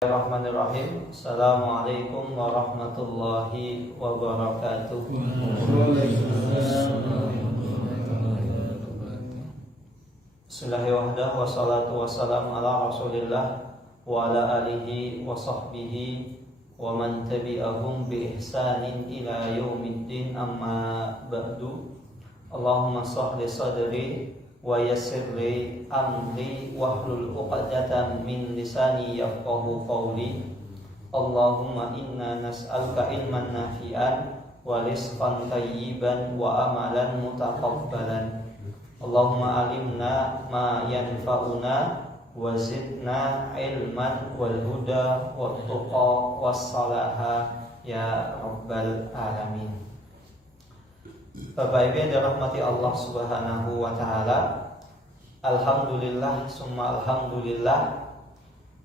Bismillahirrahmanirrahim. Assalamualaikum warahmatullahi wabarakatuh. Bismillahirrahmanirrahim. Wassalatu wassalamu ala rasulillah wa ala alihi wa sahbihi wa man tabi'ahum bi ihsanin ila yaumiddin, amma ba'du. Allahumma shrah li sadri wa yassir li amri wahlul 'uqdatam min lisani yafqahu qawli. Allahumma inna nas'aluka ilman nafi'an wa rizqan thayyiban wa amalan mutaqabbalan. Allahumma alimna ma yanfa'una wa zidna ilman wal huda wat tuqa was salaha ya rabbal alamin. Bapak Ibu yang dirahmati Allah Subhanahu wa taala, alhamdulillah summa alhamdulillah,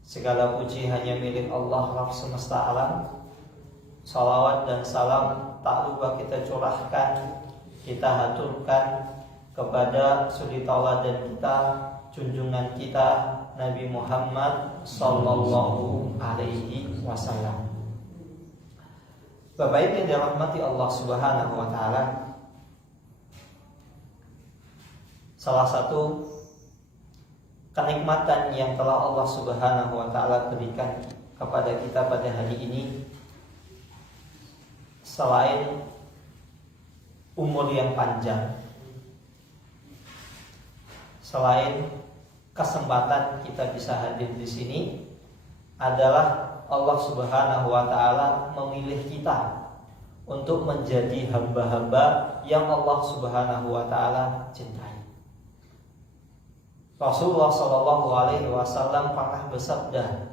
segala puji hanya milik Allah Rabb semesta alam. Salawat dan salam tak lupa kita curahkan, kita haturkan kepada suri tauladan kita, junjungan kita Nabi Muhammad sallallahu alaihi wasallam. Bapak Ibu yang dirahmati Allah Subhanahu wa taala, salah satu kenikmatan yang telah Allah Subhanahu wa taala berikan kepada kita pada hari ini, selain umur yang panjang, selain kesempatan kita bisa hadir di sini, adalah Allah Subhanahu wa taala memilih kita untuk menjadi hamba-hamba yang Allah Subhanahu wa taala cintai. Rasulullah sallallahu alaihi wasallam pernah bersabda,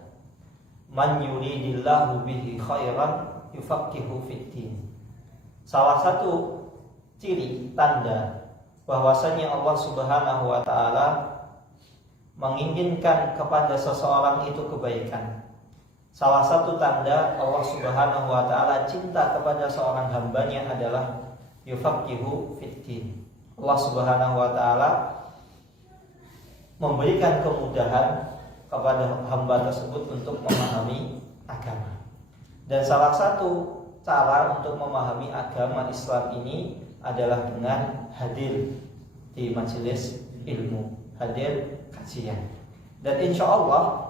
"Man yuridillahu bihi khairan yufaqihu fiddin." Salah satu ciri tanda bahwasanya Allah Subhanahu wa taala menginginkan kepada seseorang itu kebaikan. Salah satu tanda Allah Subhanahu wa taala cinta kepada seorang hambanya adalah yufaqihu fiddin. Allah Subhanahu wa taala memberikan kemudahan kepada hamba tersebut untuk memahami agama. Dan salah satu cara untuk memahami agama Islam ini adalah dengan hadir di majelis ilmu, hadir kajian. Dan insya Allah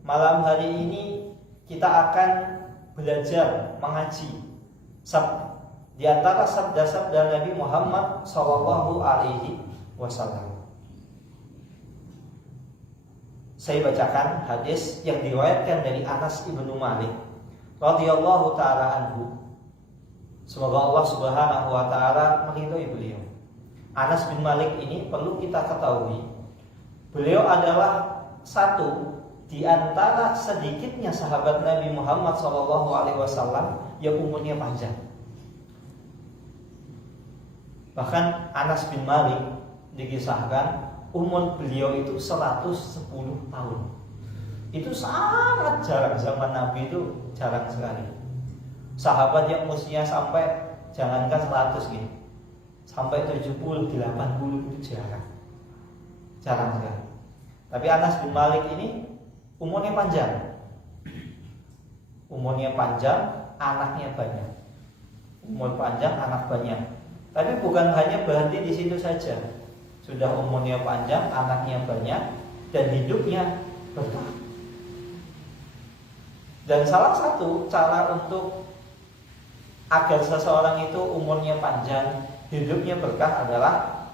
malam hari ini kita akan belajar mengaji di antara sabda-sabda Nabi Muhammad sallallahu alaihi wasallam. Saya bacakan hadis yang diriwayatkan dari Anas ibnu Malik radhiyallahu taala anhu. Semoga Allah Subhanahu wa taala meridhai beliau. Anas bin Malik ini perlu kita ketahui, beliau adalah satu di antara sedikitnya sahabat Nabi Muhammad sallallahu alaihi wasallam yang umurnya panjang. Bahkan Anas bin Malik dikisahkan umur beliau itu 110 tahun. Itu sangat jarang, zaman Nabi itu jarang sekali. Sahabat yang usia sampai jangankan 100 gitu, sampai 70, 80 itu jarang. Jarang sekali. Tapi Anas bin Malik ini umurnya panjang. Umurnya panjang, anaknya banyak. Umur panjang, anak banyak. Tapi bukan hanya berhenti di situ saja. Sudah umurnya panjang, anaknya banyak, dan hidupnya berkah. Dan salah satu cara untuk agar seseorang itu umurnya panjang, hidupnya berkah adalah,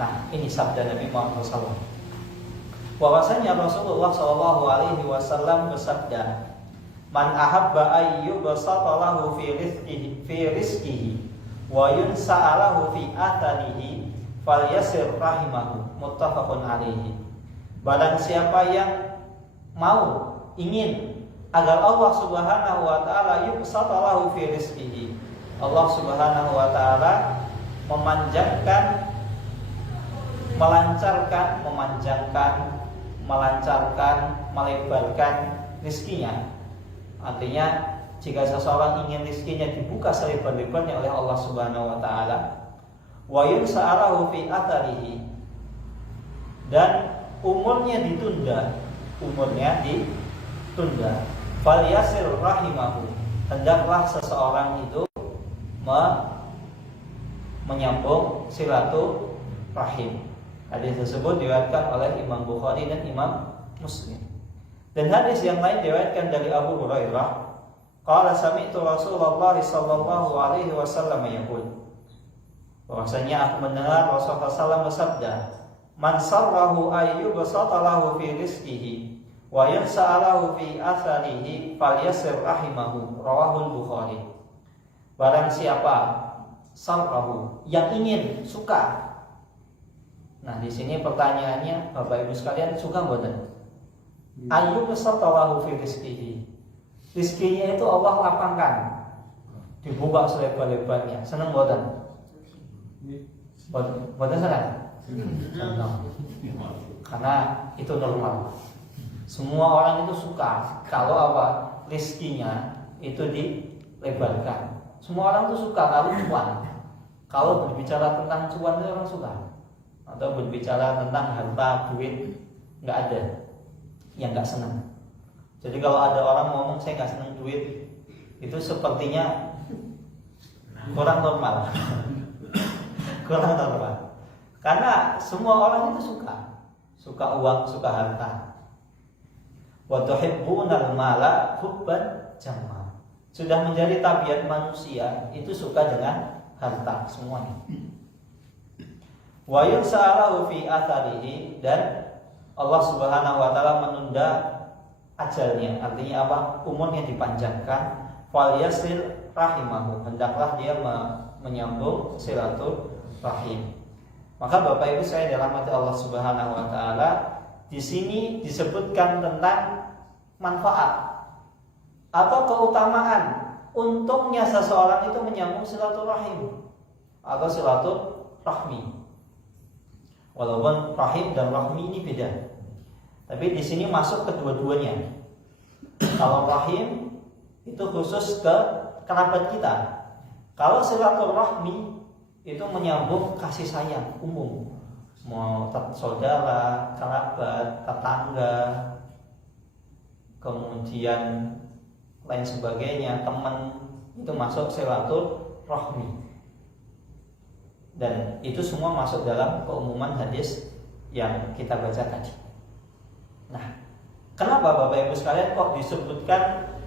nah ini sabda Nabi Muhammad SAW. Bahwasanya Rasulullah Shallallahu Alaihi Wasallam bersabda, "Man ahabba ayyubsata lahu fi rizqihi wa yunsa'alahu fi athanihi falyasir rahimahu." Muttafaqun alaihi. Barang siapa yang mau, ingin agar Allah Subhanahu wa taala yubsata lahu fi rizqihi, Allah Subhanahu wa taala memanjangkan, melancarkan, melebarkan rizkinya. Artinya jika seseorang ingin rizkinya dibuka selebar-lebarnya oleh Allah Subhanahu wa taala, wa yunsa'alahu fi atharihi, dan umurnya ditunda umurnya ditunda. Falyasir rahimahu, hendaklah seseorang itu menyambung silaturahim. Hadis tersebut diriwayatkan oleh Imam Bukhari dan Imam Muslim. Dan hadis yang lain diriwayatkan dari Abu Hurairah, qala sami'tu Rasulullah sallallahu alaihi wasallam yaqul, bahwasanya aku mendengar Rasulullah SAW bersabda, man sarrahu ayyubsata lahu fi rizqihi wa yansa'alahu fi atharihi falyasir rahimahu, rawahul Bukhari. Barang siapa sarrahu, yang ingin, suka. Nah, di sini pertanyaannya, Bapak Ibu sekalian, suka mboten? Ayyubsata lahu fi rizqihi. Rizkinya itu Allah lapangkan, dibuka selebar-lebarnya. Senang mboten? Mboten senang? Karena itu normal. Semua orang itu suka kalau apa? Rizkinya itu dilebarkan. Semua orang itu suka kalau cuan. Kalau berbicara tentang cuan itu orang suka. Atau berbicara tentang harta, duit, nggak ada yang nggak senang. Jadi kalau ada orang ngomong saya nggak senang duit, itu sepertinya kurang normal. Kurang normal. Karena semua orang itu suka uang, suka harta. Wa tuhibbunal mala hubban jamma. Sudah menjadi tabiat manusia itu suka dengan harta semuanya. Wa yursa'alahu fi atharihi, dan Allah Subhanahu wa taala menunda ajalnya, artinya apa? Umurnya dipanjangkan. Falyasir rahimahu, hendaklah dia menyambung silaturahim. Maka Bapak Ibu saya dirahmati Allah Subhanahu wa taala, di sini disebutkan tentang manfaat atau keutamaan, untungnya seseorang itu menyambung silaturahim atau silaturahmi. Walaupun rahim dan rahmi ini beda, tapi di sini masuk kedua-duanya. Kalau rahim itu khusus ke kerabat kita. Kalau silaturahmi itu menyambung kasih sayang umum, mau saudara, kerabat, tetangga, kemudian lain sebagainya, teman, itu masuk silaturahmi. Dan itu semua masuk dalam keumuman hadis yang kita baca tadi. Nah, kenapa Bapak Ibu sekalian kok disebutkan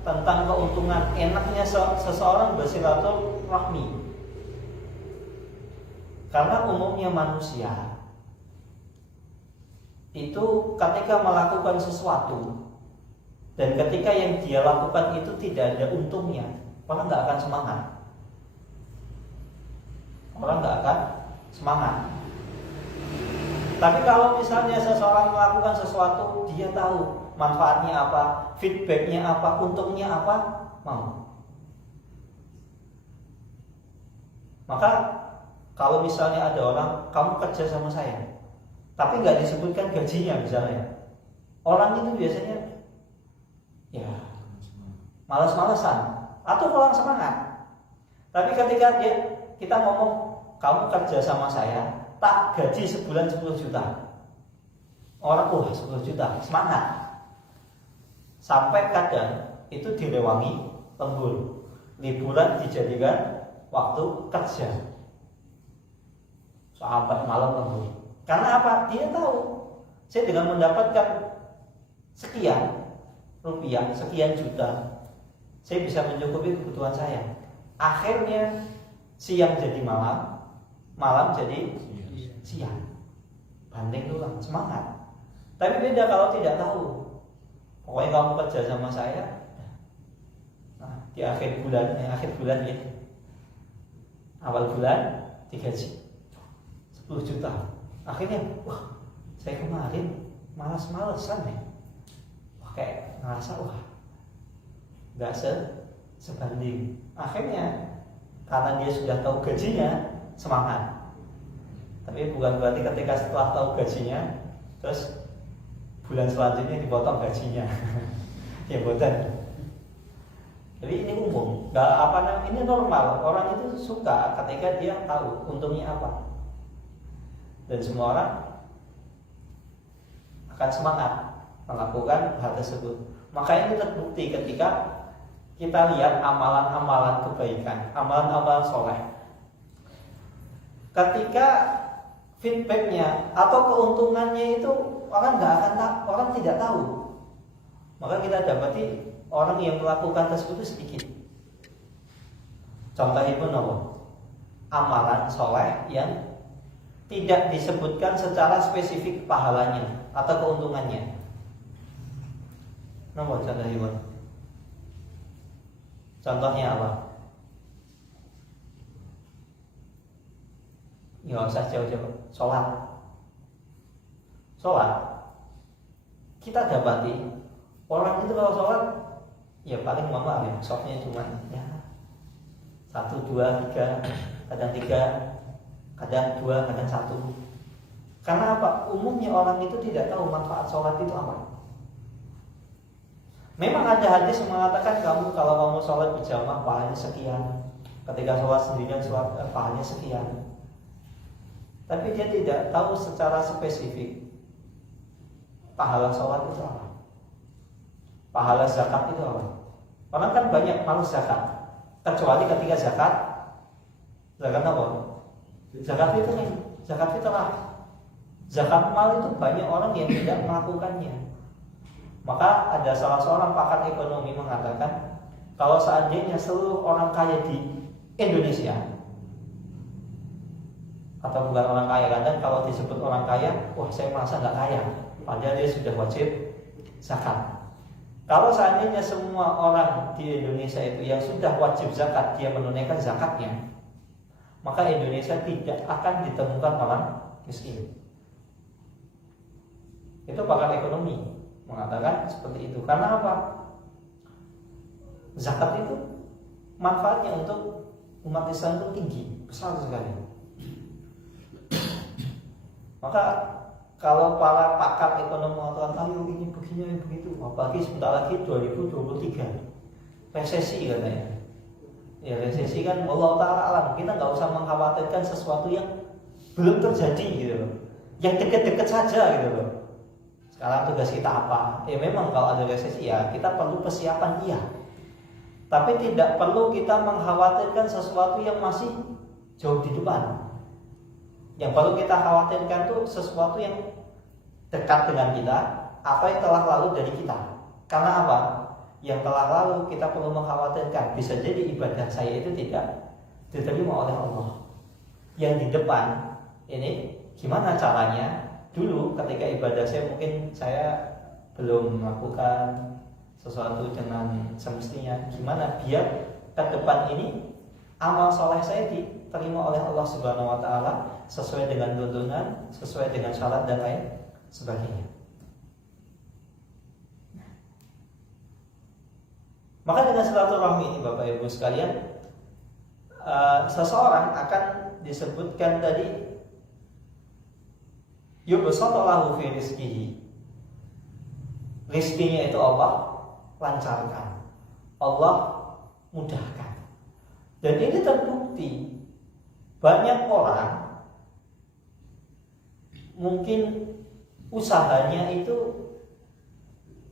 tentang keuntungan enaknya seseorang bersilaturahmi? Karena umumnya manusia itu ketika melakukan sesuatu dan ketika yang dia lakukan itu tidak ada untungnya, orang nggak akan semangat. Orang nggak akan semangat. Tapi kalau misalnya seseorang melakukan sesuatu, dia tahu manfaatnya apa, feedbacknya apa, untungnya apa, mau. Maka kalau misalnya ada orang, kamu kerja sama saya, tapi nggak disebutkan gajinya misalnya, orang itu biasanya ya malas-malasan atau kurang semangat. Tapi ketika kita ngomong, kamu kerja sama saya, tak gaji sebulan 10 juta. Orang 10 juta, semangat. Sampai kadang itu direwangi lembur. Liburan dijadikan waktu kerja. Sampai malam lembur. Karena apa? Dia tahu, saya dengan mendapatkan sekian rupiah, sekian juta, saya bisa mencukupi kebutuhan saya. Akhirnya siang jadi malam, malam jadi siang. Banding tulang, semangat. Tapi beda kalau tidak tahu. Pokoknya kamu kerja sama saya. Nah, di akhir bulan ya. Awal bulan digaji 10 juta. Akhirnya, saya kemarin malas-malesan ya. Kayak ngerasa nggak sebanding. Akhirnya karena dia sudah tahu gajinya, semangat. Tapi bukan berarti ketika setelah tahu gajinya, terus bulan selanjutnya dipotong gajinya. Ya boten. Jadi ini umum, ini normal. Orang itu suka ketika dia tahu untungnya apa. Dan semua orang akan semangat melakukan hal tersebut. Maka ini terbukti ketika kita lihat amalan-amalan kebaikan, amalan-amalan soleh. Ketika feedbacknya atau keuntungannya itu orang tidak tahu, maka kita dapati orang yang melakukan tersebut itu sedikit. Contohnya pun apa? Amalan soleh yang tidak disebutkan secara spesifik pahalanya atau keuntungannya. Nomor contohnya, contohnya apa? Ya usah jauh-jauh. Sholat. Kita dapati orang itu kalau sholat ya paling mama ya softnya cuma ya 1, 2, 3, kadang 3, kadang 2, kadang 1. Karena apa? Umumnya orang itu tidak tahu manfaat sholat itu apa. Memang ada hadis yang mengatakan kalau kamu sholat berjamaah pahalanya sekian, ketika sholat sendirian pahalanya sekian. Tapi dia tidak tahu secara spesifik pahala sholat itu apa, pahala zakat itu apa. Orang kan banyak malas zakat, kecuali ketika zakat apa? Zakat fitrah. Zakat mal itu banyak orang yang tidak melakukannya. Maka ada salah seorang pakar ekonomi mengatakan kalau seandainya seluruh orang kaya di Indonesia, atau bukan orang kaya, kadang kalau disebut orang kaya, wah saya merasa nggak kaya, padahal dia sudah wajib zakat. Kalau seandainya semua orang di Indonesia itu yang sudah wajib zakat dia menunaikan zakatnya, maka Indonesia tidak akan ditemukan orang miskin. Itu pakar ekonomi mengatakan seperti itu. Karena apa? Zakat itu manfaatnya untuk umat Islam itu tinggi, besar sekali. Maka kalau para pakar ekonomi mengatakan ayo ini begini begitu, apalagi sebentar lagi 2023 resesi katanya. Ya resesi kan Allah Ta'ala alam, kita nggak usah mengkhawatirkan sesuatu yang belum terjadi gitu loh, yang deket-deket saja gitu loh. Sekarang tugas kita apa? Ya memang kalau ada resesi ya kita perlu persiapan iya, tapi tidak perlu kita mengkhawatirkan sesuatu yang masih jauh di depan. Yang perlu kita khawatirkan tuh sesuatu yang dekat dengan kita, apa yang telah lalu dari kita. Karena apa? Yang telah lalu kita perlu mengkhawatirkan, bisa jadi ibadah saya itu tidak diterima oleh Allah. Yang di depan ini gimana caranya? Dulu ketika ibadah saya mungkin saya belum melakukan sesuatu dengan semestinya. Gimana biar ke depan ini amal soleh saya diterima oleh Allah Subhanahu Wa Taala sesuai dengan tuntunan, sesuai dengan syarat dan lain sebagainya. Maka dengan silaturahmi ini Bapak Ibu sekalian, seseorang akan disebutkan tadi yubsatu fi rizqihi. Rizkinya itu Allah lancarkan, Allah mudahkan. Dan ini terbukti banyak orang mungkin usahanya itu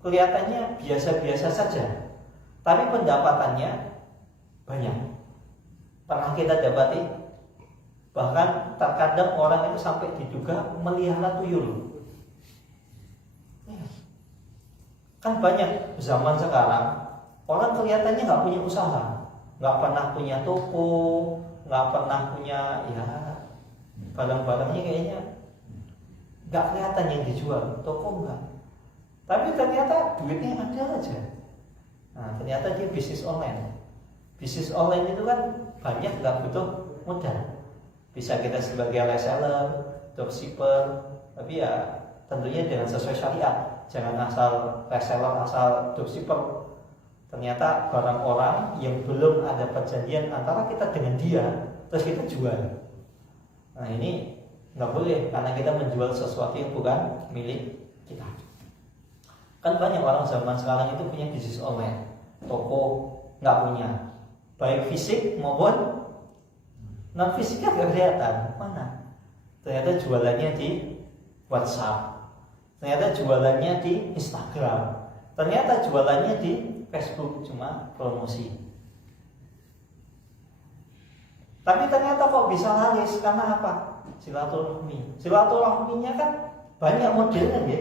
kelihatannya biasa-biasa saja, tapi pendapatannya banyak. Pernah kita dapati, bahkan terkadang orang itu sampai diduga melihara tuyul. Kan banyak zaman sekarang orang kelihatannya nggak punya usaha, nggak pernah punya toko, nggak pernah punya ya barang-barangnya kayaknya nggak kelihatan yang dijual, toko enggak. Tapi ternyata duitnya ada aja. Nah, ternyata dia bisnis online. Bisnis online itu kan banyak nggak butuh modal. Bisa kita sebagai reseller, dropshipper, tapi ya tentunya dengan sesuai syariat. Jangan asal reseller, asal dropshipper. Ternyata barang orang yang belum ada perjanjian antara kita dengan dia, terus kita jual. Nah ini nggak boleh, karena kita menjual sesuatu yang bukan milik kita. Kan banyak orang zaman sekarang itu punya bisnis online, toko nggak punya, baik fisik maupun non fisiknya nggak kelihatan mana. Ternyata jualannya di WhatsApp, Ternyata jualannya di Instagram. Ternyata jualannya di Facebook, cuma promosi. Tapi ternyata kok bisa laris, karena apa? Silaturahmi. Silaturahminya kan banyak modelnya ya.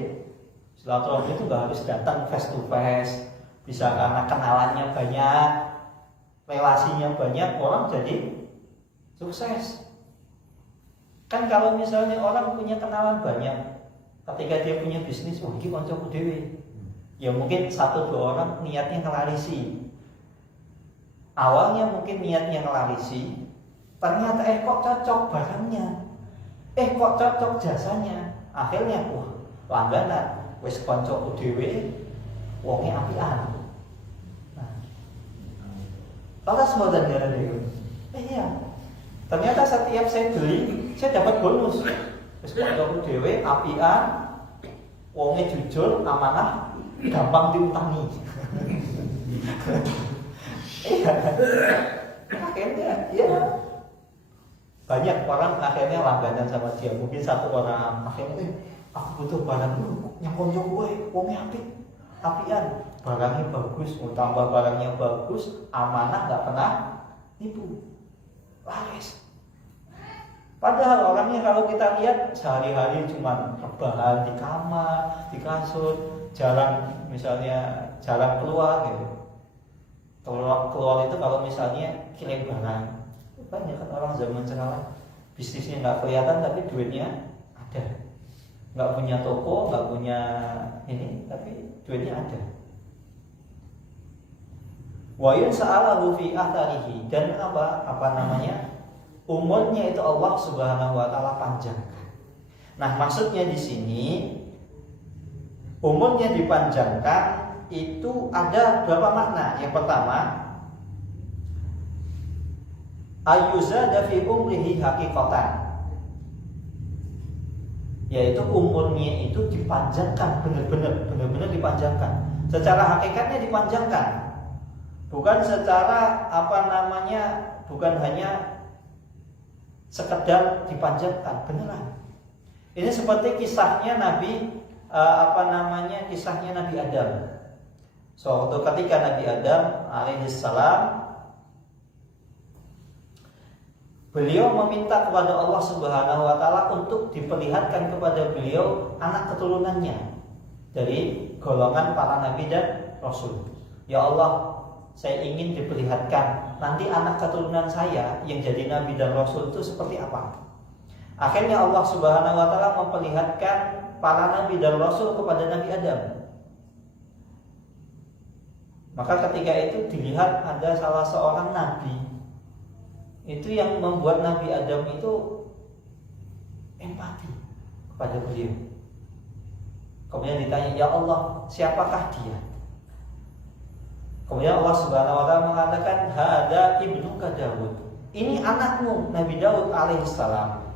Silaturahmi itu gak harus datang face to face. Bisa karena kenalannya banyak, relasinya banyak, orang jadi sukses. Kan kalau misalnya orang punya kenalan banyak, ketika dia punya bisnis, wah ini koncoku dewe. Ya mungkin 1-2 orang niatnya ngelarisi. Awalnya mungkin niatnya ngelarisi, ternyata kok cocok barangnya, kok cocok jasanya. Akhirnya wah langganan, wis koncoku dewe, wonge apian. Nah, terus mboten gara dewe. Iya. Ternyata setiap saya beli, saya dapat bonus. Wis koncoku dewe apian, wonge jujur, amanah, gampang diutangi. Iya. Akhirnya ya banyak orang akhirnya langganan sama dia. Mungkin 1 orang akhirnya aku butuh barang lu, yang konco gue, wongnya apian, barangnya bagus, mau tambah barangnya bagus, amanah, nggak pernah nipu, laris. Padahal orangnya kalau kita lihat sehari-hari cuma rebahan di kamar, di kasur, jarang keluar gitu. Keluar itu kalau misalnya kirim barang, banyak kan orang zaman sekarang bisnisnya nggak kelihatan tapi duitnya ada. Nggak punya toko, nggak punya ini, tapi duitnya ada. Wa yunsa'alahu fi atharihi, dan apa namanya? Umurnya itu Allah Subhanahu wa taala panjangkan. Nah, maksudnya di sini umurnya dipanjangkan itu ada berapa makna? Yang pertama, ayyuzada fi umrihi haqiqatan, yaitu umurnya itu dipanjangkan, benar-benar dipanjangkan. Secara hakikatnya dipanjangkan, bukan secara bukan hanya sekedar dipanjangkan, beneran. Ini seperti kisahnya kisahnya Nabi Adam. Suatu ketika Nabi Adam alaihissalam, beliau meminta kepada Allah Subhanahu wa taala untuk diperlihatkan kepada beliau anak keturunannya dari golongan para nabi dan rasul. Ya Allah, saya ingin diperlihatkan nanti anak keturunan saya yang jadi nabi dan rasul itu seperti apa. Akhirnya Allah Subhanahu wa taala memperlihatkan para nabi dan rasul kepada Nabi Adam. Maka ketika itu dilihat ada salah seorang nabi, itu yang membuat Nabi Adam itu empati kepada beliau. Kemudian ditanya, ya Allah, siapakah dia? Kemudian Allah Subhanahu wa taala mengatakan, hada ibnuka Daud. Ini anakmu Nabi Daud alaihissalam.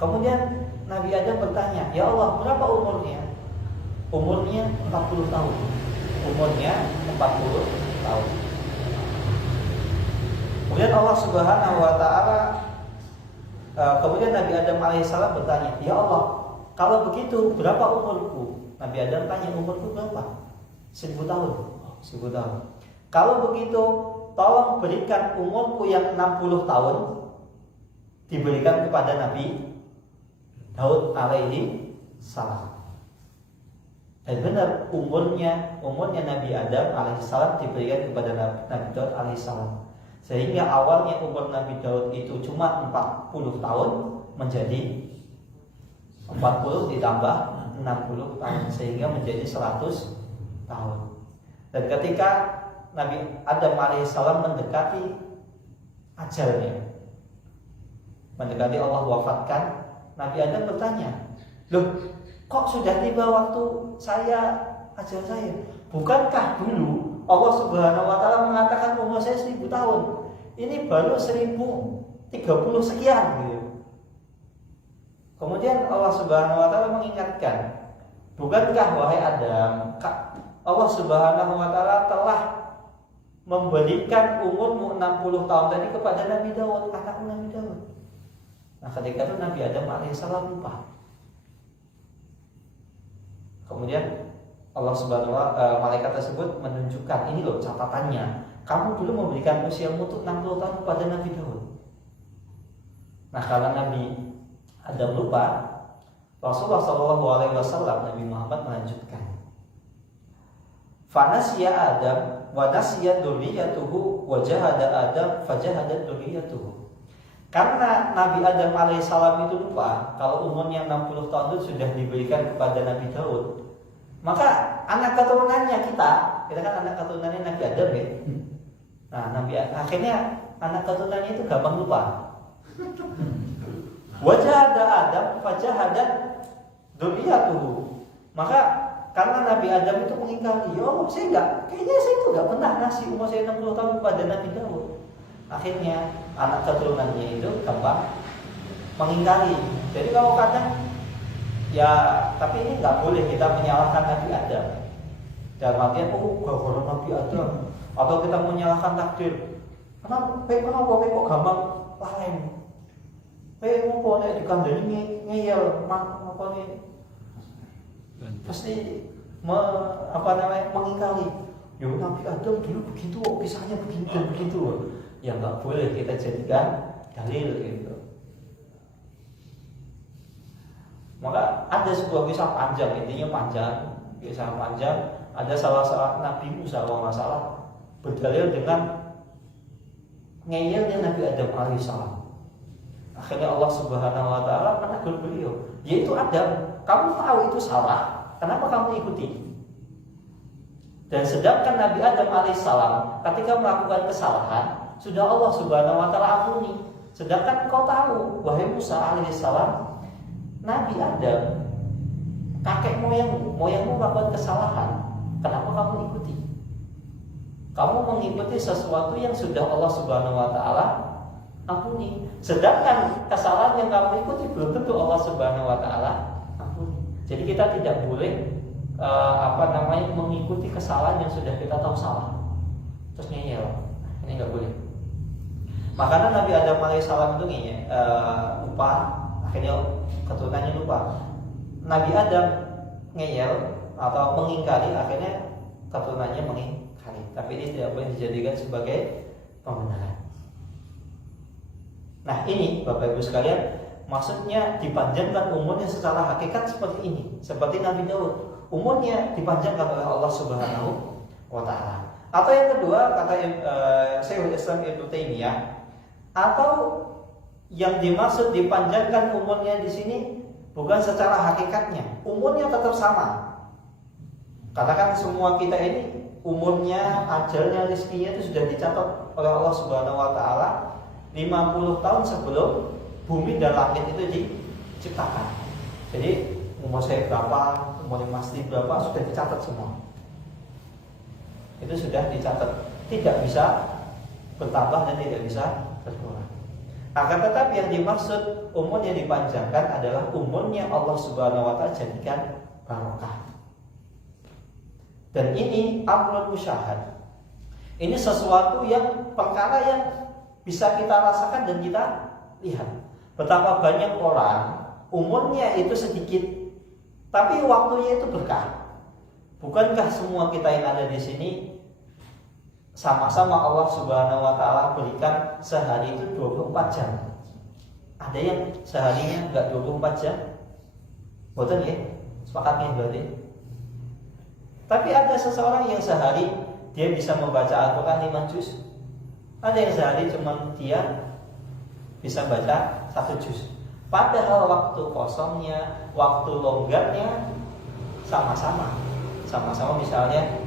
Kemudian Nabi Adam bertanya, ya Allah, berapa umurnya? Umurnya 40 tahun. Umurnya 40 tahun. Kemudian Allah Subhanahu wa taala kemudian Nabi Adam alaihissalam bertanya, ya Allah, kalau begitu berapa umurku? Nabi Adam tanya, umurku berapa? 1000 tahun. 1000 tahun. Kalau begitu, tolong berikan umurku yang 60 tahun diberikan kepada Nabi Daud alaihi salam. Dan benar umurnya Nabi Adam alaihissalam diberikan kepada Nabi Daud alaihissalam. Sehingga awalnya umur Nabi Daud itu cuma 40 tahun menjadi 40 ditambah 60 tahun sehingga menjadi 100 tahun. Dan ketika Nabi Adam alaihissalam mendekati ajalnya, mendekati Allah wafatkan, Nabi Adam bertanya, loh, kok sudah tiba waktu ajal saya? Bukankah dulu Allah Subhanahu wa taala mengatakan umur saya 1000 tahun? Ini baru 1030 sekian gitu. Kemudian Allah Subhanahu wa taala mengingatkan, bukankah wahai Adam, Allah Subhanahu wa taala telah memberikan umurmu 60 tahun tadi kepada Nabi Daud, anakmu Nabi Daud. Nah, ketika itu Nabi Adam alaihissalam lupa. Kemudian Allah Subhanahu wa malaikat tersebut menunjukkan, ini loh catatannya. Kamu dulu memberikan usiamu untuk 60 tahun kepada Nabi Daud. Nah, karena Nabi Adam lupa, Rasulullah SAW, Nabi Muhammad melanjutkan. Fanasiya Adam wa nasiya dzurriyyatuhu wa jahada Adam fajahada dzurriyyatuhu. Karena Nabi Adam alaihissalam itu lupa kalau umurnya 60 tahun itu sudah diberikan kepada Nabi Daud, maka anak keturunannya kita kan anak keturunannya Nabi Adam ya. Nah, akhirnya anak keturunannya itu gampang lupa. Wajahada Adam fajahada dzurriyyatuhu. Maka karena Nabi Adam itu mengingkari, ya Allah, kayaknya saya itu nggak pernah ngasih umur saya 60 tahun kepada Nabi Daud. Akhirnya anak keturunannya itu gampang mengingkari. Jadi kalau kadang ya, tapi ini nggak boleh kita menyalahkan Nabi Adam. Dalam artian, gara-gara Nabi Adam, atau kita menyalahkan takdir. Kenapa kok gampang lalai? Mau nek dikandani ngeyel, apa nih? Pasti mengingkari. Yo, Nabi Adam dulu begitu, kisahnya begini dan begitu. Ya nggak boleh kita jadikan dalil gitu. Maka ada sebuah kisah panjang, intinya panjang, kisah panjang. Ada salah seorang Nabi Musa kalau nggak salah berdalil dengan ngeyelnya Nabi Adam alaihissalam. Akhirnya Allah Subhanahu wa taala menegur beliau, yaitu Adam, kamu tahu itu salah, kenapa kamu ikuti? Dan sedangkan Nabi Adam alaihissalam ketika melakukan kesalahan sudah Allah Subhanahu wa taala ampuni. Sedangkan kau tahu, wahai Musa alaihissalam, Nabi Adam, kakek moyangmu melakukan kesalahan, kenapa kamu ikuti? Kamu mengikuti sesuatu yang sudah Allah Subhanahu wa taala ampuni. Sedangkan kesalahan yang kamu ikuti belum tentu Allah Subhanahu wa taala ampuni. Jadi kita tidak boleh mengikuti kesalahan yang sudah kita tahu salah terus ngeyel. Ini nggak boleh. Makanya Nabi Adam alaihissalam itu lupa, akhirnya keturunannya lupa. Nabi Adam ngeyel atau mengingkari, akhirnya keturunannya mengingkari. Tapi ini tidak boleh dijadikan sebagai pembenaran. Nah, ini Bapak Ibu sekalian, maksudnya dipanjangkan umurnya secara hakikat seperti ini, seperti Nabi Daud. Umurnya dipanjangkan oleh Allah Subhanahu wa taala. Atau yang kedua, kata Syekhul Islam Ibnu Taimiyah, atau yang dimaksud dipanjangkan umurnya di sini bukan secara hakikatnya, umurnya tetap sama. Katakan semua kita ini umurnya, ajalnya, rezekinya itu sudah dicatat oleh Allah Subhanahu wa taala 50 tahun sebelum bumi dan langit itu diciptakan. Jadi umur saya berapa, umur Mas Di berapa, sudah dicatat semua. Itu sudah dicatat, tidak bisa bertambah dan tidak bisa berkurang. Akan tetapi yang dimaksud umurnya dipanjangkan adalah umurnya Allah Subhanahu wa taala jadikan barokah. Dan ini amrun musyahad. Ini sesuatu yang perkara yang bisa kita rasakan dan kita lihat. Betapa banyak orang umurnya itu sedikit, tapi waktunya itu berkah. Bukankah semua kita yang ada di sini sama-sama Allah Subhanahu wa taala berikan sehari itu 24 jam. Ada yang seharinya enggak 24 jam? Betul ya? Sepakatnya berarti. Tapi ada seseorang yang sehari dia bisa membaca Al-Qur'an 5 juz. Ada yang sehari cuma dia bisa baca 1 juz. Padahal waktu kosongnya, waktu longgarnya sama-sama misalnya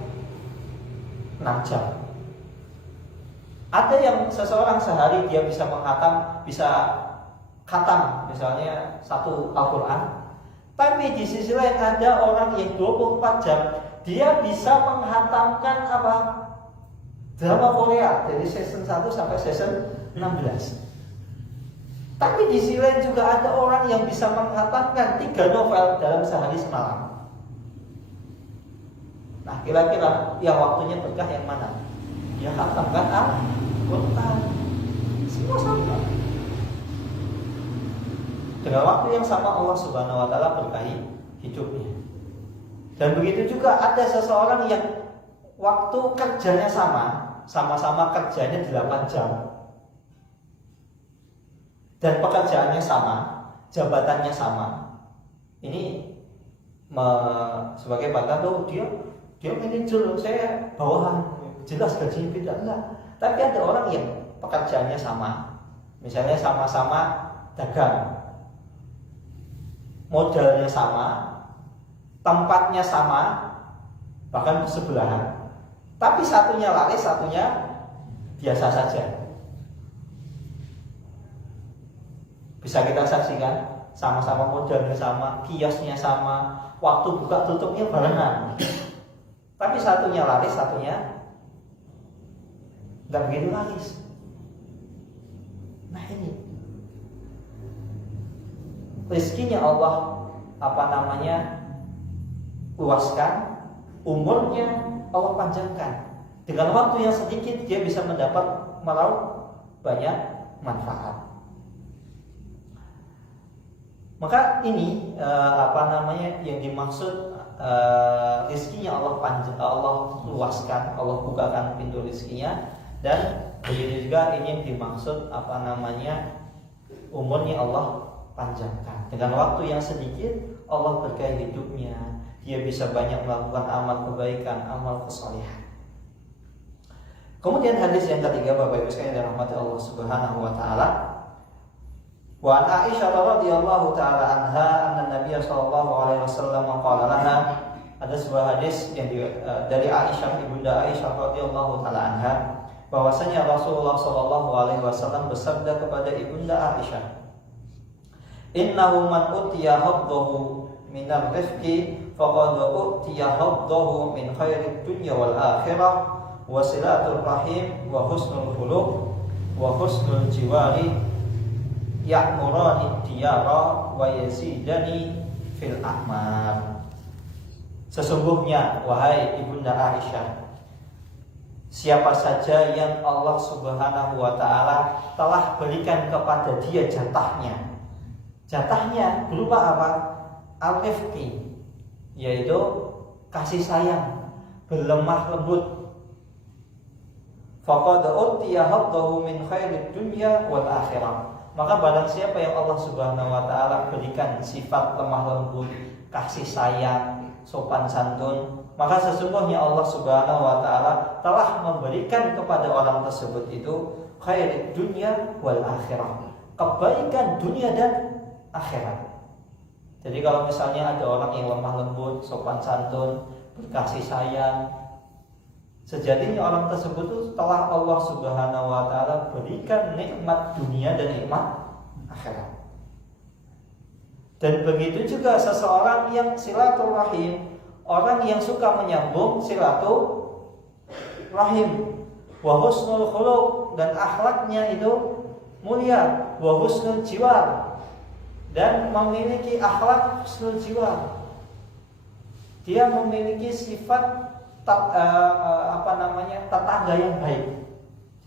6 jam. Ada yang seseorang sehari dia bisa khatam misalnya 1 Al-Qur'an. Tapi di sisi lain ada orang yang 24 jam dia bisa menghatamkan drama Korea dari season 1 sampai season 16. Tapi di sisi lain juga ada orang yang bisa menghatamkan 3 novel dalam sehari semalam. Nah, kira-kira yang waktunya berkah yang mana? Dia khatamkan Al-Qur'an. Semua sama. Dengan waktu yang sama Allah Subhanahu wa taala berkahi hidupnya. Dan begitu juga ada seseorang yang waktu kerjanya sama-sama kerjanya 8 jam. Dan pekerjaannya sama, jabatannya sama. Ini sebagai bagian tuh dia manajer, saya bawahan, jelas gajinya beda enggak. Tapi ada orang yang pekerjaannya sama, misalnya sama-sama dagang, modalnya sama, tempatnya sama, bahkan sebelahan. Tapi satunya laris, satunya biasa saja. Bisa kita saksikan, sama-sama modalnya sama, kiosnya sama, waktu buka tutupnya barengan. Tapi satunya laris, satunya nggak begitu laris. Nah ini rezekinya Allah luaskan, umurnya Allah panjangkan. Dengan waktu yang sedikit dia bisa meraup banyak manfaat. Maka ini yang dimaksud rezekinya Allah luaskan, Allah bukakan pintu rezekinya. Dan begitu juga ini yang dimaksud umurnya Allah panjangkan. Dengan waktu yang sedikit Allah berkahi hidupnya, dia bisa banyak melakukan amal kebaikan, amal kesalehan. Kemudian hadis yang ketiga, Bapak Ibu sekalian yang dirahmati Allah Subhanahu wa taala, wa an Aisyah radhiyallahu taala anha anna Nabiy sallallahu alaihi wasallam qala laha. Ada sebuah hadis yang dari Aisyah, ibunda Aisyah radhiyallahu taala anha, bahwasanya Rasulullah sallallahu alaihi wasallam bersabda kepada ibunda Aisyah, innahu man utiya haddahu minar rifqi faqad utiya haddahu min khairid dunya wal akhirah wa silatul rahim wa husnul khuluq wa husnul jiwari ya'murani diyara wa yazidani fil a'mar. Sesungguhnya wahai ibunda Aisyah, siapa saja yang Allah Subhanahu wa taala telah berikan kepada dia jatahnya. Jatahnya berupa apa? Al-rifqi, yaitu kasih sayang, berlemah lembut. Faqad utiya haddahu min khairid dunya wal akhirah. Maka barang siapa yang Allah Subhanahu wa taala berikan sifat lemah lembut, kasih sayang, sopan santun, maka sesungguhnya Allah Subhanahu wa taala telah memberikan kepada orang tersebut itu khairid dunya wal akhirah, kebaikan dunia dan akhirat. Jadi kalau misalnya ada orang yang lemah lembut, sopan santun, berkasih sayang, sejatinya orang tersebut itu telah Allah Subhanahu wa taala berikan nikmat dunia dan nikmat akhirat. Dan begitu juga seseorang yang silaturahim, orang yang suka menyambung silaturahim, wa husnul khuluq, dan akhlaknya itu mulia, wa husnul jiwar, dan memiliki akhlak husnul jiwar. Dia memiliki sifat tetangga yang baik.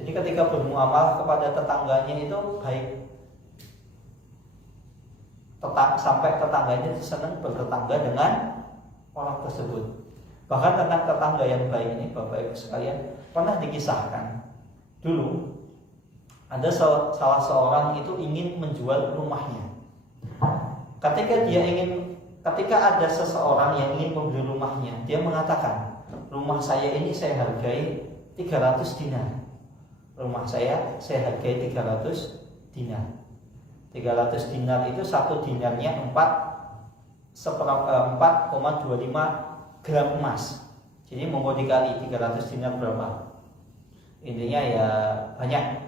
Jadi ketika bermuamalah kepada tetangganya itu baik. Sampai tetangganya senang bertetangga dengan orang tersebut. Bahkan tentang tetangga yang baik ini, Bapak Ibu sekalian, pernah dikisahkan. Dulu ada salah seorang itu ingin menjual rumahnya. Ketika ada seseorang yang ingin membeli rumahnya, dia mengatakan, rumah saya ini saya hargai 300 dinar. Rumah saya hargai 300 dinar. 300 dinar itu satu dinarnya 4,25 gram emas. Jadi mau dikali 300 dinar berapa? Intinya ya banyak.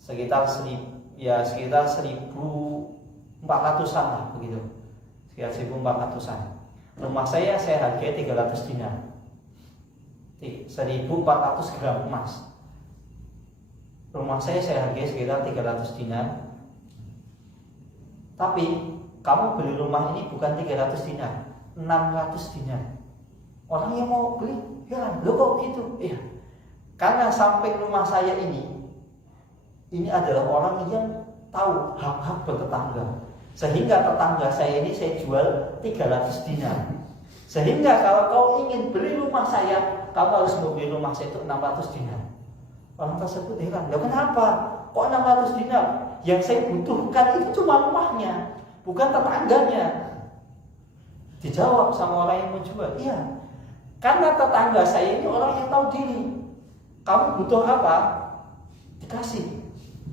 Sekitar 1.400-an lah begitu. Sekitar 1.400-an. Rumah saya hargai 300 dinar. 1.400 gram emas. Rumah saya hargai sekitar 300 dinar. Tapi kamu beli rumah ini bukan 300 dinar, 600 dinar. Orang yang mau beli heran, loh kok gitu? Iya. Karena samping rumah saya ini adalah orang yang tahu hak-hak bertetangga. Sehingga tetangga saya ini saya jual 300 dinar. Sehingga kalau kau ingin beli rumah saya, kamu harus membeli rumah saya itu 600 dinar. Orang tersebut heran, loh kenapa? Kok 600 dinar? Yang saya butuhkan itu cuma rumahnya, bukan tetangganya. Dijawab sama orang yang menjual, iya, karena tetangga saya ini orang yang tahu diri. Kamu butuh apa? Dikasih.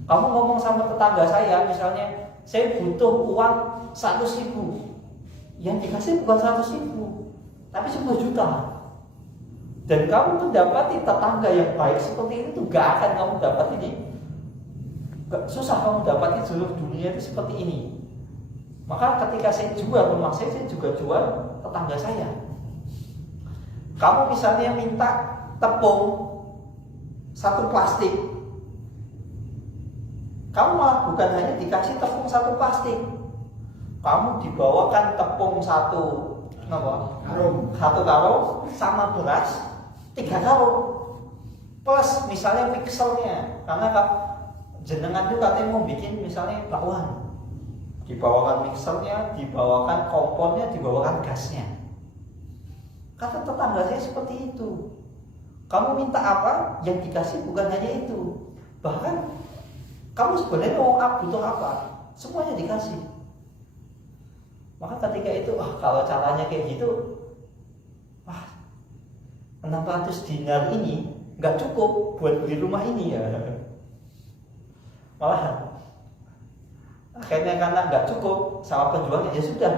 Kamu ngomong sama tetangga saya, misalnya, saya butuh uang 100.000. Yang dikasih bukan 100.000, tapi 10 juta. Dan kamu tuh dapati tetangga yang baik seperti ini tuh gak akan kamu dapat ini. Susah kamu dapati seluruh dunia itu seperti ini. Maka ketika saya jual rumah saya juga jual tetangga saya. Kamu misalnya minta tepung 1 plastik, kamu malah bukan hanya dikasih tepung 1 plastik, kamu dibawakan tepung 1 karung sama beras 3 karung plus misalnya mixernya, karena jenengan itu katanya mau bikin misalnya bakwan, dibawakan mixernya, dibawakan kompornya, dibawakan gasnya. Kata tetangga saya seperti itu. Kamu minta apa, yang dikasih bukan hanya itu, bahkan kamu sebenarnya mau butuh apa, semuanya dikasih. Maka ketika itu, kalau caranya kayak gitu, 600 dinar ini nggak cukup buat beli rumah ini ya. Malah akhirnya karena nggak cukup sama penjualnya, ya sudah,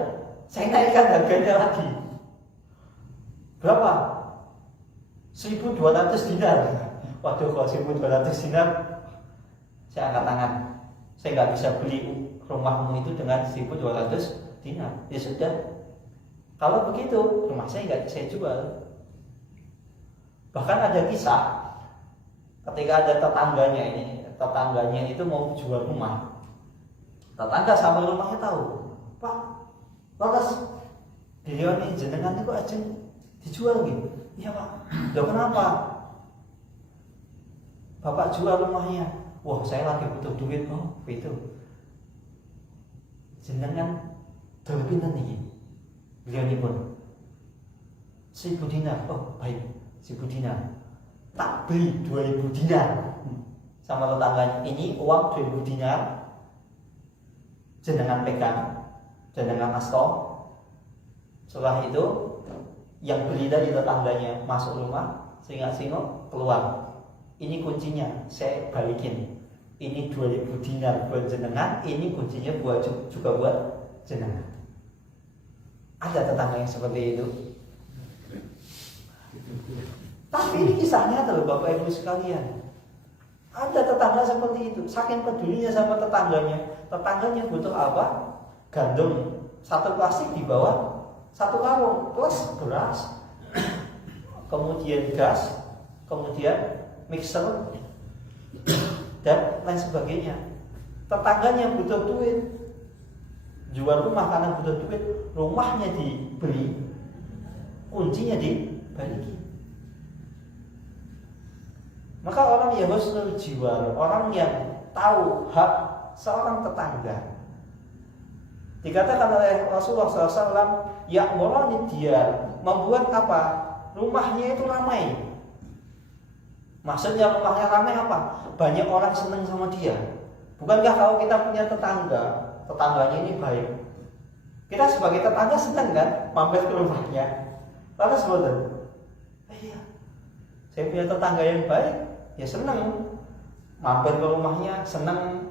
saya naikkan harganya lagi. Berapa? 1.200 dinar. Waduh, kalau 1.200 dinar, saya angkat tangan. Saya nggak bisa beli rumahmu itu dengan 1.200 dinar. Ya sudah, kalau begitu rumah saya nggak saya jual. Bahkan ada kisah ketika ada tetangganya itu mau jual rumah. Tetangga sama rumahnya tahu, Pak, Laras, beliau ini jenengan itu aja dijual gitu. Iya Pak. Loh kenapa? Bapak jual rumahnya. Wah, saya lagi butuh duit. Oh itu, jenengan berapa pinten nih? Beliau ini pun 1.000 dinar. Oh baik, 1.000 dinar. Tak beli 2.000 dinar. Sama tetangganya, ini uang 2.000 dinar, jenengan pegang, jenengan asto. Setelah itu yang beli dari tetangganya masuk rumah, singok keluar. Ini kuncinya, saya balikin. Ini 2.000 dinar buat jenengan, ini kuncinya juga buat jenengan. Ada tetangga yang seperti itu. Tapi ini kisahnya adalah Bapak Ibu sekalian. Ada tetangga seperti itu, saking pedulinya sama tetangganya. Tetangganya butuh apa? Gandum 1 plastik di bawah 1 karung plus beras, kemudian gas, kemudian mixer dan lain sebagainya. Tetangganya butuh duit, jual rumah karena butuh duit, rumahnya dibeli, kuncinya dibalikin. Maka orang yang husnul jiwar, orang yang tahu hak seorang tetangga, dikatakan oleh Rasulullah SAW, ya'murani dia, membuat apa? Rumahnya itu ramai. Maksudnya rumahnya ramai apa? Banyak orang senang sama dia. Bukankah kalau kita punya tetangganya ini baik, kita sebagai tetangga senang kan mampir ke rumahnya? Lalu sebentar, iya, saya punya tetangga yang baik, ya senang mampir ke rumahnya, senang.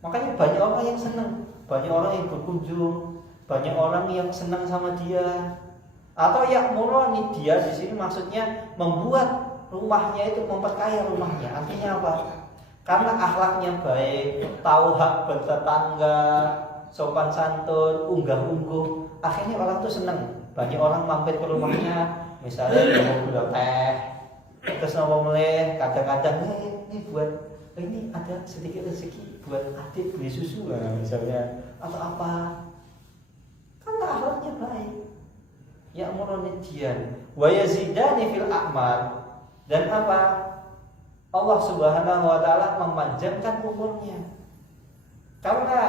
Makanya banyak orang yang senang, banyak orang yang berkunjung, banyak orang yang senang sama dia. Atau ya'murani dia di sini maksudnya membuat rumahnya itu, memperkaya rumahnya. Artinya apa? Karena akhlaknya baik, tahu hak bertetangga, sopan santun, unggah-ungguh, akhirnya orang tuh senang. Banyak orang mampir ke rumahnya, misalnya dia mau beli teh, terus mau meleh, kadang-kadang ini buat, ini ada sedikit rezeki buat adik beli susu misalnya, atau apa. Karena akhlaknya baik. Ya'muruni diyan wa yazidani fil a'mar, dan apa? Allah Subhanahu wa taala memanjangkan umurnya. Karena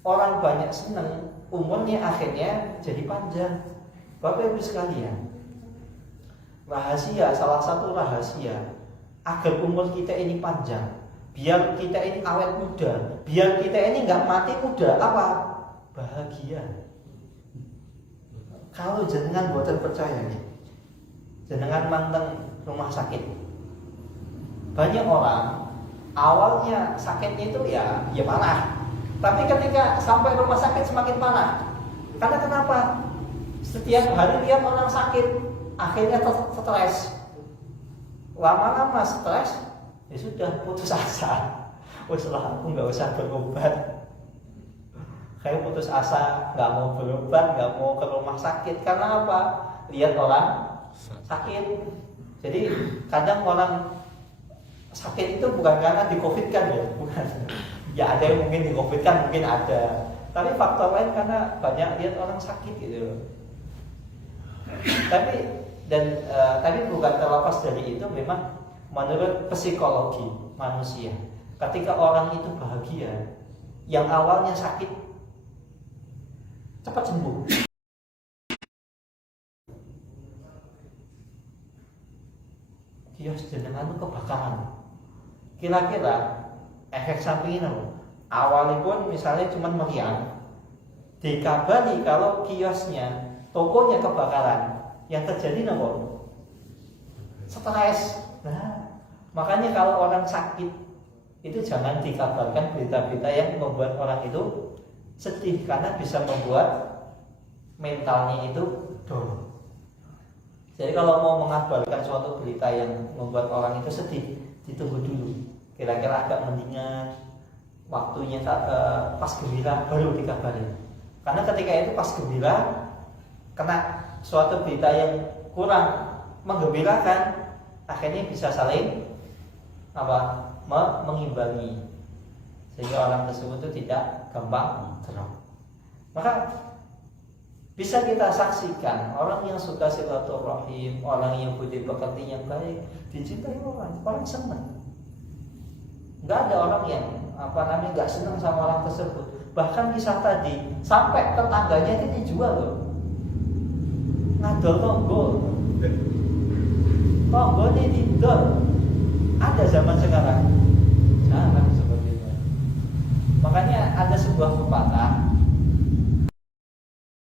orang banyak senang, umurnya akhirnya jadi panjang. Bapak Ibu sekalian, rahasia, salah satu rahasia agar umur kita ini panjang, biar kita ini awet muda, biar kita ini nggak mati muda, apa? Bahagia. Kalau jenengan buatan percaya nih, jenengan manteng rumah sakit. Banyak orang awalnya sakitnya itu ya parah, tapi ketika sampai rumah sakit semakin parah. Karena kenapa? Setiap hari lihat orang sakit, akhirnya stres. Lama-lama stres, ya sudah putus asa. Wes lah, aku nggak usah berobat. Kayak putus asa, nggak mau berobat, nggak mau ke rumah sakit. Karena apa? Lihat orang sakit. Jadi kadang orang sakit itu bukan karena di COVID kan ya, bukan. Ya ada yang mungkin di COVID kan, mungkin ada. Tapi faktor lain karena banyak lihat orang sakit gitu. Tapi bukan terlepas dari itu, memang menurut psikologi manusia, ketika orang itu bahagia, yang awalnya sakit cepat sembuh. Kios jenengan itu kebakaran. Kira-kira efek sampingnya apa? Awalnya pun misalnya cuma meriang, dikabari kalau kiosnya, tokonya kebakaran, yang terjadi apa? Stres. Nah, makanya kalau orang sakit itu jangan dikabarkan berita-berita yang membuat orang itu sedih, karena bisa membuat mentalnya itu down. Jadi kalau mau mengabarkan suatu berita yang membuat orang itu sedih, ditunggu dulu. Kira-kira agak mendingan, waktunya pas gembira baru dikabarin. Karena ketika itu pas gembira kena suatu berita yang kurang menggembirakan, akhirnya bisa saling mengimbangi, sehingga orang tersebut itu tidak gampang drop. Maka bisa kita saksikan orang yang suka silaturahim, orang yang budi pekerti yang baik, dicintai orang senang. Nggak ada orang yang nggak senang sama orang tersebut. Bahkan kisah tadi sampai tetangganya itu dijual loh, ngadol tonggo ini didol. Ada zaman sekarang jarang seperti itu. Makanya ada sebuah pepatah,